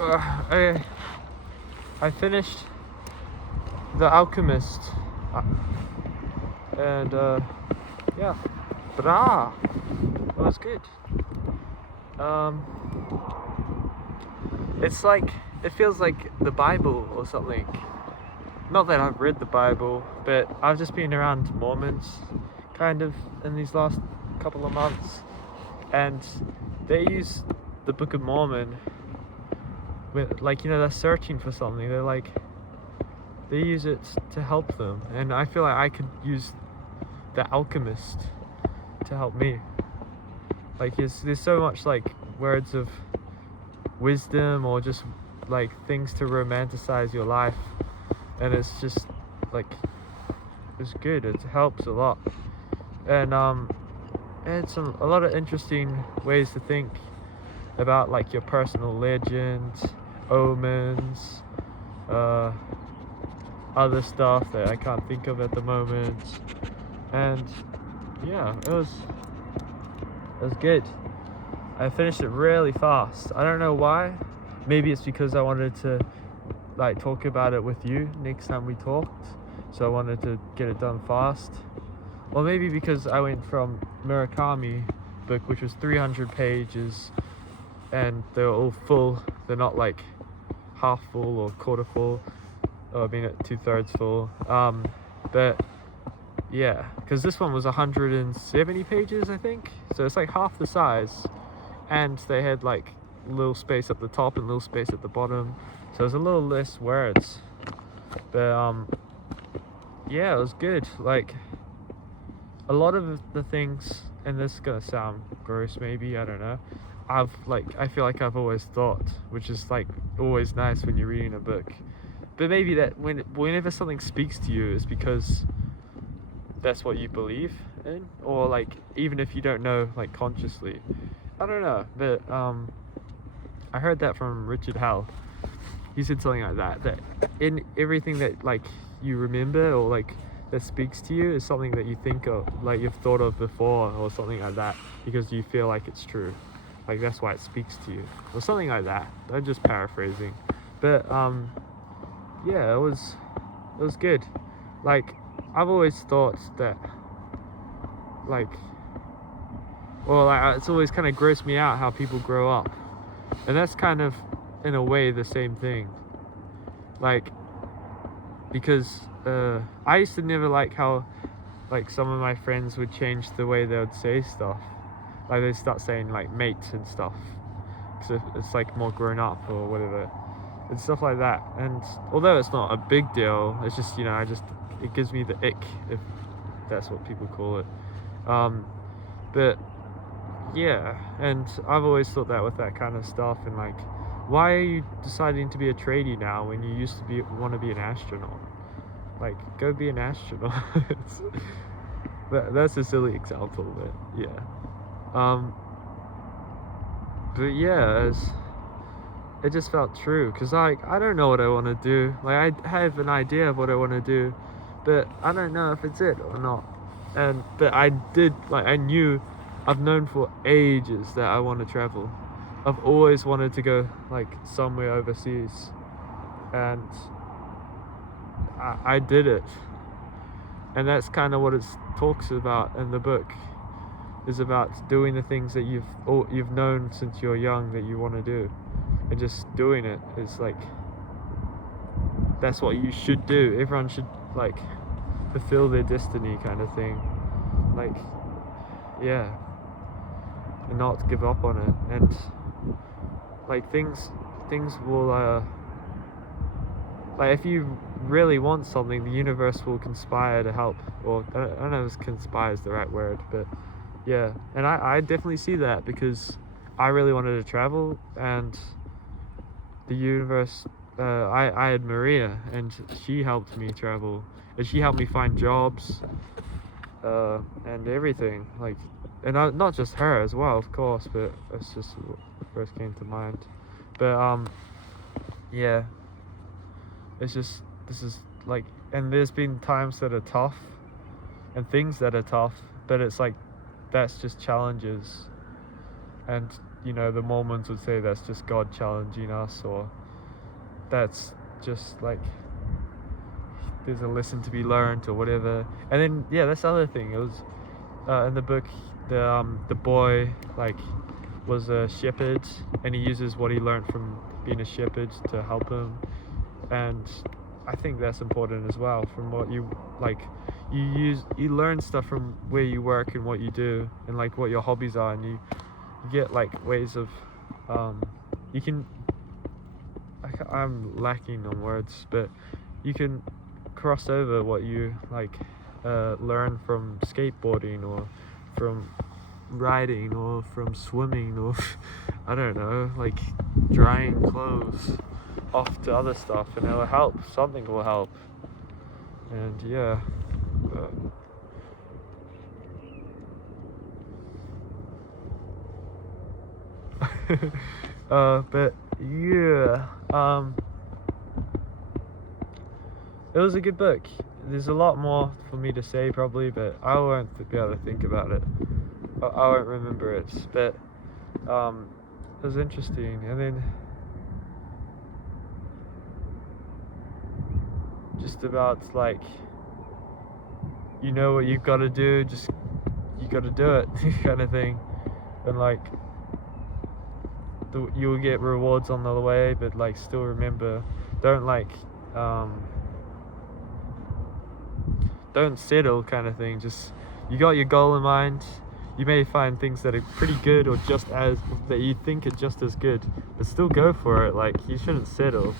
I finished The Alchemist, and yeah, brah, it was good. Um, it's like it feels like the Bible or something. Not that I've read the Bible, but I've just been around Mormons, kind of, in these last couple of months, and they use the Book of Mormon with, like, they're searching for something. They use it to help them, and I feel like I could use the alchemist to help me. Like, there's so much like words of wisdom, or just like things to romanticize your life, and it's just like, it's good. It helps a lot, and it's a lot of interesting ways to think about, like, your personal legends, omens, other stuff that I can't think of at the moment. And yeah, it was good. I finished it really fast. I don't know why. Maybe it's because I wanted to, like, talk about it with you next time we talked, so I wanted to get it done fast. Or maybe because I went from Murakami book, which was 300 pages, and they're all full. They're not like half full or quarter full, or I mean at 2/3 full. But yeah, because this one was 170 pages, I think, so it's like half the size, and they had like little space at the top and little space at the bottom, so there's a little less words. But yeah, it was good. Like, a lot of the things, and this is gonna sound gross maybe, I don't know, I feel like I've always thought, which is like always nice when you're reading a book. But maybe that whenever something speaks to you, it's because that's what you believe in, or like, even if you don't know, like, consciously, I don't know. But I heard that from Richard Hell. He said something like that in everything that, like, you remember, or like that speaks to you, is something that you think of, like, you've thought of before, or something like that, because you feel like it's true. Like, that's why it speaks to you, or something like that. I'm just paraphrasing. But yeah, it was good. Like, I've always thought that, like, it's always kind of grossed me out how people grow up, and that's kind of, in a way, the same thing. Like, because I used to never like how, like, some of my friends would change the way they would say stuff. Like, they'd start saying, like, mate and stuff, because it's like more grown up or whatever, and stuff like that. And although it's not a big deal, it's just, it gives me the ick, if that's what people call it. But yeah, and I've always thought that with that kind of stuff, and like, why are you deciding to be a tradie now when you used to want to be an astronaut? Like, go be an astronaut. That's a silly example, but yeah. But yeah, it just felt true, because, like, I don't know what I want to do. Like, I have an idea of what I want to do, but I don't know if it's it or not. But I knew, I've known for ages that I want to travel. I've always wanted to go, like, somewhere overseas, and I did it. And that's kind of what it talks about in the book, is about doing the things that you've known since you're young that you want to do, and just doing it is like, that's what you should do. Everyone should, like, fulfill their destiny, kind of thing. Like, yeah, and not give up on it. And like, things will like, if you really want something, the universe will conspire to help. Or I don't know if conspire is the right word, but yeah. And I definitely see that, because I really wanted to travel, and the universe, I had Maria, and she helped me travel, and she helped me find jobs, and everything. Like, and not just her as well, of course, but that's just what first came to mind. But yeah, it's just, this is like, and there's been times that are tough, and things that are tough, but it's like, that's just challenges, and you know, the Mormons would say that's just God challenging us, or that's just like there's a lesson to be learned or whatever. And then yeah, that's the other thing. It was in the book, the boy like was a shepherd, and he uses what he learned from being a shepherd to help him. And I think that's important as well. From what you like, you learn stuff from where you work and what you do, and like what your hobbies are, and you get like ways of you can I'm lacking on words, but you can cross over what you like learn from skateboarding, or from riding, or from swimming, or I don't know, like drying clothes off to other stuff, and it'll help. Something will help. And yeah, but yeah, it was a good book. There's a lot more for me to say probably, but I won't be able to think about it. I won't remember it, but it was interesting. And then just about like, you know what you've got to do, just you got to do it kind of thing. And like you'll get rewards on the way, but like still remember, don't like don't settle kind of thing. Just, you got your goal in mind. You may find things that are pretty good, or just as that you think are just as good, but still go for it. Like, you shouldn't settle.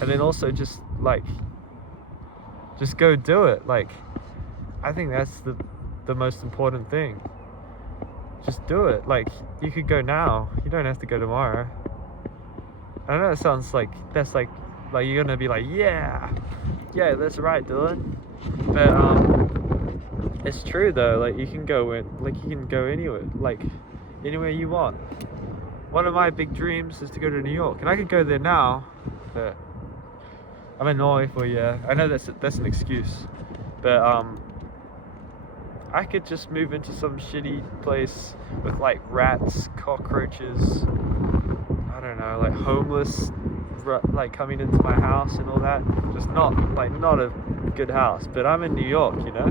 And then also just go do it. Like, I think that's the most important thing. Just do it. Like, you could go now, you don't have to go tomorrow. I know it sounds like that's like you're gonna be like, yeah that's right, Dylan, but it's true though. Like, you can go anywhere, like anywhere you want. One of my big dreams is to go to New York, and I could go there now, but I'm in Norway for a year. I know that's an excuse, but I could just move into some shitty place with like rats, cockroaches, I don't know, like homeless like coming into my house and all that. Just not a good house. But I'm in New York, you know,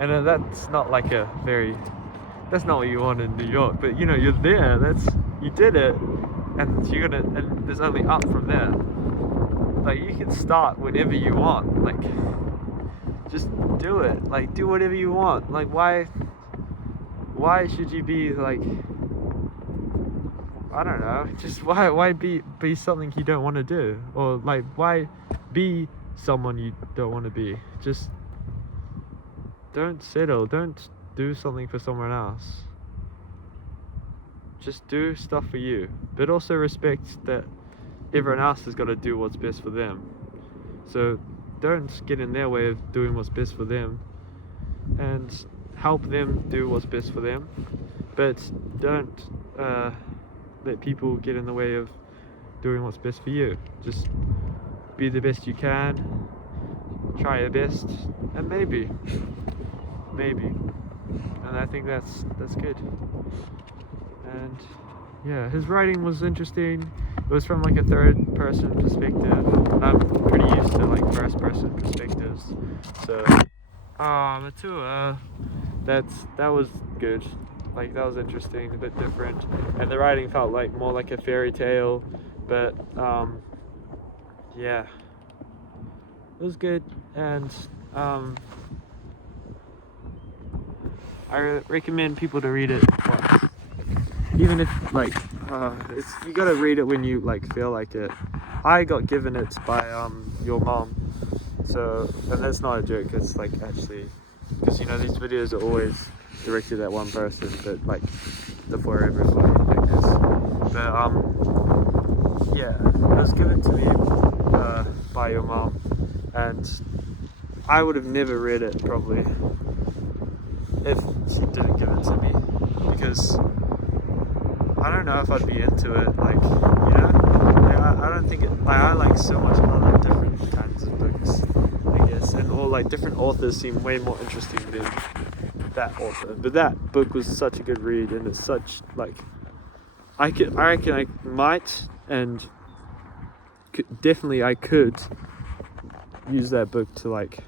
and that's not like that's not what you want in New York. But you know, you're there, you did it, and and there's only up from there. Like, you can start whenever you want. Like, just do it. Like, do whatever you want. Like, why should you be like, I don't know, just why be something you don't want to do? Or like, why be someone you don't want to be? Just don't settle. Don't do something for someone else. Just do stuff for you, but also respect that everyone else has got to do what's best for them. So don't get in their way of doing what's best for them, and help them do what's best for them, but don't let people get in the way of doing what's best for you. Just be the best you can, try your best, and maybe, and I think that's good. And yeah, his writing was interesting. It was from like a third person perspective, and I'm pretty used to like first person perspectives. So the tour, that was good. Like, that was interesting, a bit different, and the writing felt like more like a fairy tale, but yeah, it was good. And I recommend people to read it once, even if like you gotta read it when you like feel like it. I got given it by your mom, so, and that's not a joke, it's like actually, because you know these videos are always directed at one person, but like they're for everybody, I guess. But yeah, it was given to me by your mom, and I would have never read it probably if she didn't give it to me, because I don't know if I'd be into it, like, you know, like, I don't think it, like, I like so much other different kinds of books, I guess, and all like different authors seem way more interesting than that author. But that book was such a good read, and it's such like, I reckon I might, and definitely I could use that book to like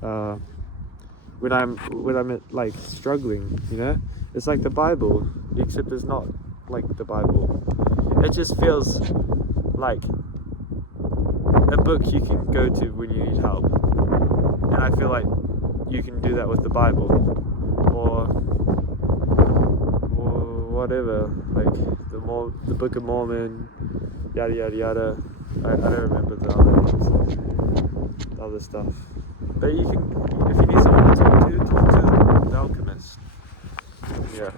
when I'm like struggling, you know. It's like the Bible, except it's not like the Bible. It just feels like a book you can go to when you need help, and I feel like you can do that with the Bible, or whatever, like the Book of Mormon, yada yada yada. I don't remember the other ones, the other stuff. But you can, if you need someone to talk to the alchemist. Yeah.